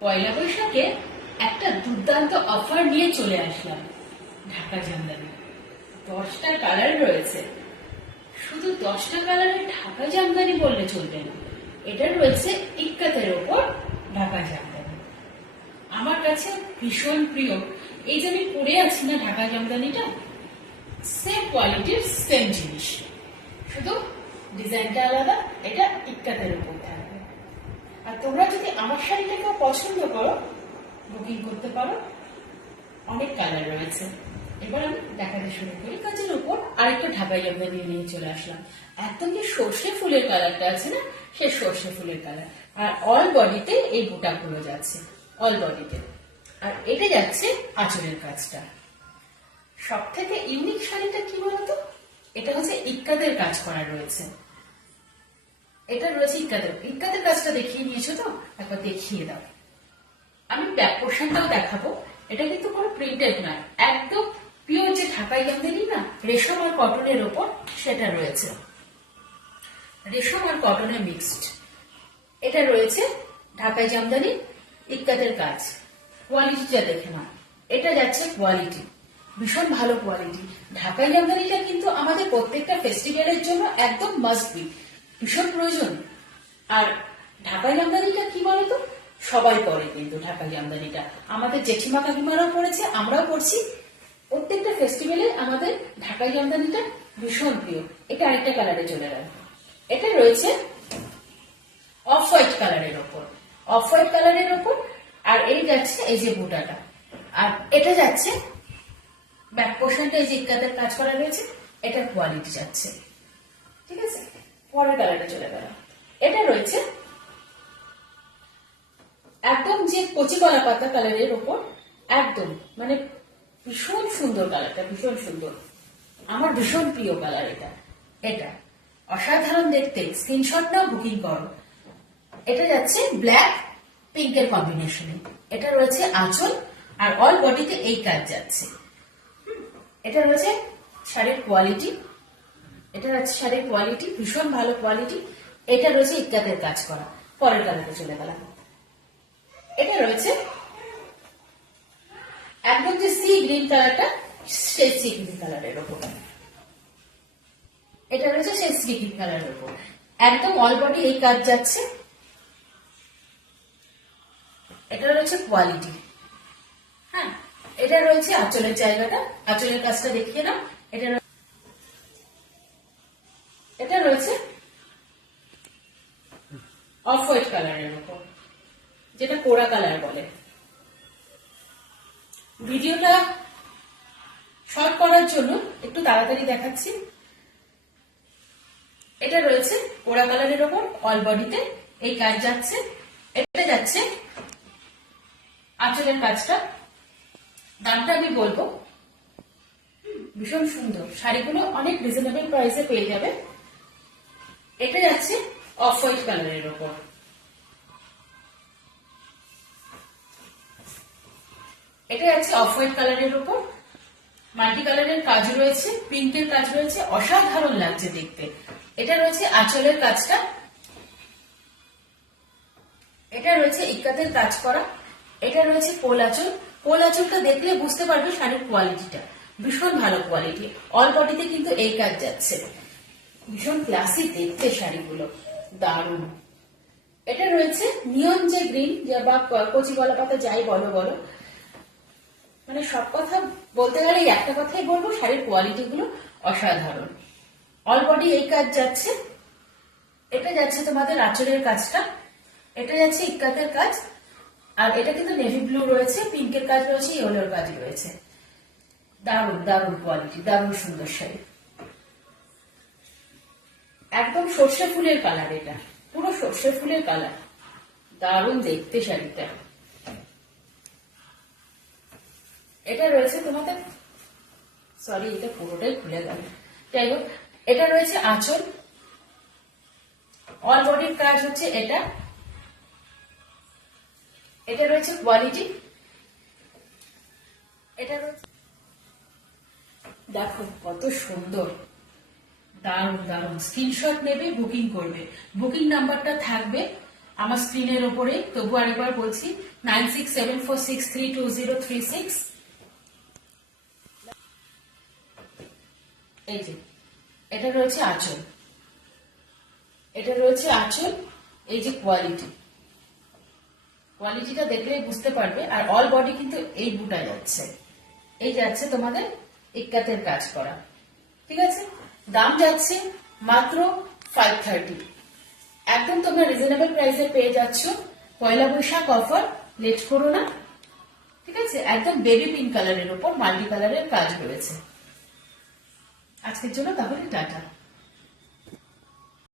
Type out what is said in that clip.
পয়লা বৈশাখে একটা দুর্দান্ত অফার নিয়ে চলে আসলাম ঢাকা জামদানি। 10টা কালার রয়েছে। শুধু 10টা কালারের ঢাকা জামদানি বললে চলবে না, এটা রয়েছে ইক্কাতের ওপর ঢাকা জামদানি। আমার কাছে ভীষণ প্রিয়। এই যে আমি পরে আছি না ঢাকা জামদানিটা, সেম কোয়ালিটির সেম জিনিস, শুধু ডিজাইনটা আলাদা। এটা ইক্কাতের উপর থাকবে। আর তোমরা যদি আমার শাড়িটাকেও পছন্দ করো, বুকিং করতে পারো। অনেক কালার রয়েছে। এবার আমি দেখাতে শুরু করি। কাজের উপর আরেকটা ঢাকা জামদানি নিয়ে চলে আসলাম। একদম যে সর্ষে ফুলের কালারটা আছে না, সে সর্ষে ফুলের কালার। আর অল বডিতে এই বুটাগুলো যাচ্ছে, অল বডিতে। আর এটা যাচ্ছে আঁচলের কাজটা। সব থেকে ইউনিক শাড়িটা কি বলতো, এটা হচ্ছে ইক্কাতের কাজ করা রয়েছে। এটা রয়েছে ইক্কাতের কাজটা দেখিয়ে নিয়েছো তো, একবার দেখিয়ে দাও। আমি ব্যাক পোর্শনটাও দেখাবো। এটা কিন্তু কোনো প্রিন্টেড নয়, একদম পিওর যে ঢাকাই জামদানি না, রেশম আর কটনের ওপর সেটা রয়েছে। রেশম আর কটনের মিক্সড এটা রয়েছে ঢাকাই জামদানি ইক্কাতের কাজ। কোয়ালিটিটা দেখে না, এটা যাচ্ছে কোয়ালিটি, ভীষণ ভালো কোয়ালিটি। ঢাকাই জামদানিটা কিন্তু আমাদের প্রত্যেকটা ফেস্টিভ্যালের জন্য একদম মাস্ট বি, ভীষণ প্রয়োজন। আর ঢাকাই জামদানিটা কি বলতো, সবাই পরে কিন্তু ঢাকাই জামদানিটা। আমাদের জেঠিমা কাকিমারাও পড়েছে, আমরাও পড়ছি। প্রত্যেকটা ফেস্টিভ্যালে আমাদের ঢাকাই জামদানিটা ভীষণ প্রিয়। এটা আরেকটা কালারে চলে গেল। এটা রয়েছে অফ হোয়াইট কালারের ওপর, অফ হোয়াইট কালারের ওপর। আর এই যাচ্ছে এই যে বুটাটা। আর এটা যাচ্ছে ব্যাক পোর্শনটা, এই যে ইক্কাতের কাজ করা রয়েছে, এটা কোয়ালিটি যাচ্ছে। ঠিক আছে, পরের কালারে চলে গেল। এটা রয়েছে একদম যে কচি কলা পাতা কালারের ওপর, একদম মানে ভীষণ সুন্দর কালারটা, ভীষণ সুন্দর। আমার ভীষণ প্রিয় কালার এটা। এটা অসাধারণ দেখতে। স্ক্রিনশট নাও, বুকিং করো। এটা যাচ্ছে ব্ল্যাক পিঙ্কের কম্বিনেশনে। এটা রয়েছে আঁচল, আর অল বডিতে এই কাজ যাচ্ছে। এটা রয়েছে শাড়ির কোয়ালিটি। এটা হচ্ছে শাড়ির কোয়ালিটি, ভীষণ ভালো কোয়ালিটি। এটা রয়েছে ইক্কাতের কাজ করা। পরের কালারে চলে গেলাম। এটা রয়েছে একদম যে সি গ্রিন কালারটা, সেই সি গ্রিন কালারের ওপর। এটা রয়েছে সেই সি গ্রিন কালারের ওপর, একদম অল বডি এই কাজ যাচ্ছে। এটা রয়েছে কোয়ালিটি। হ্যাঁ, এটা রয়েছে আঁচলের জায়গাটা, আঁচলের কাজটা দেখিয়ে নাও। এটা রয়েছে অফ হোয়াইট কালারের উপর, যেটা কোরা কালার বলে। ভিডিওটা শর্ট করার জন্য একটু তাড়াতাড়ি দেখাচ্ছি। এটা রয়েছে কোরা কালারের উপর, অল বডিতে এই কাজ যাচ্ছে। এটা যাচ্ছে আঁচলের কাজটা। দামটা আমি বলবো, ভীষণ সুন্দর। শাড়িগুলো অনেক রিজনেবল প্রাইসে পেয়ে যাবে। এটা যাচ্ছে অফ হোয়াইট কালারের উপর। এটা যাচ্ছে অফ হোয়াইট কালারের উপর, মাল্টি কালারের কাজ রয়েছে, প্রিন্টের কাজ রয়েছে, অসাধারণ লাগছে দেখতে। এটা রয়েছে আঁচলের কাজটা। এটা রয়েছে ইক্কাতের কাজ করা। এটা রয়েছে পোল আঁচল। পোল আঁচলটা দেখলে বুঝতে পারবে শাড়ির কোয়ালিটিটা, ভীষণ ভালো কোয়ালিটি। অল বডিতে কিন্তু এই কাজ যাচ্ছে, ভীষণ ক্লাসি দেখতে শাড়িগুলো, দারুণ। এটা রয়েছে নিয়ন যে গ্রিন বা কচি কলা পাতা, যাই বলো বলো, মানে সব কথা বলতে গেলে একটা কথাই বলবো, শাড়ির কোয়ালিটি গুলো অসাধারণ। অল বডি এই কাজ যাচ্ছে। এটা যাচ্ছে তোমাদের আঁচলের কাজটা। এটা যাচ্ছে ইক্কাতের কাজ। আর এটা কিন্তু নেভি ব্লু রয়েছে, পিঙ্কের কাজ রয়েছে, ইয়েলোর কাজ রয়েছে। দারুণ দারুণ কোয়ালিটি, দারুণ সুন্দর শাড়ি। একদম সর্ষে ফুলের কালার, এটা পুরো সর্ষে ফুলের কালার, দারুণ দেখতে শাড়িটা। এটা রয়েছে তোমাদের, সরি এটা পুরোটাই খুলে গেল, যাই হোক। এটা রয়েছে আঁচল, অল বডির কাজ হচ্ছে এটা। এটা রয়েছে কোয়ালিটি। এটা রয়েছে, দেখো কত সুন্দর, দারুণ দারুণ। স্ক্রিনশট নেবে, বুকিং করবে। বুকিং নাম্বারটা থাকবে আমার স্ক্রিনের ওপরে, তবু আরেকবার বলছি 9674632036। এই যে এটা রয়েছে আঁচল, এটা রয়েছে আঁচল। এই যে কোয়ালিটিটা দেখলেই বুঝতে পারবে। আর অল বডি কিন্তু এই বুটা যাচ্ছে, এই যাচ্ছে তোমাদের ইক্কাতের কাজ করা। ঠিক আছে, দাম যাচ্ছে মাত্র 530। একদম তোমরা রিজনেবল প্রাইসে পেয়ে যাচ্ছ। পয়লা বৈশাখ অফার, লেট করো না। ঠিক আছে, একদম বেবি পিঙ্ক কালারের উপর মাল্টি কালারের কাজ রয়েছে। আজকের জন্য তাহলে টাটা।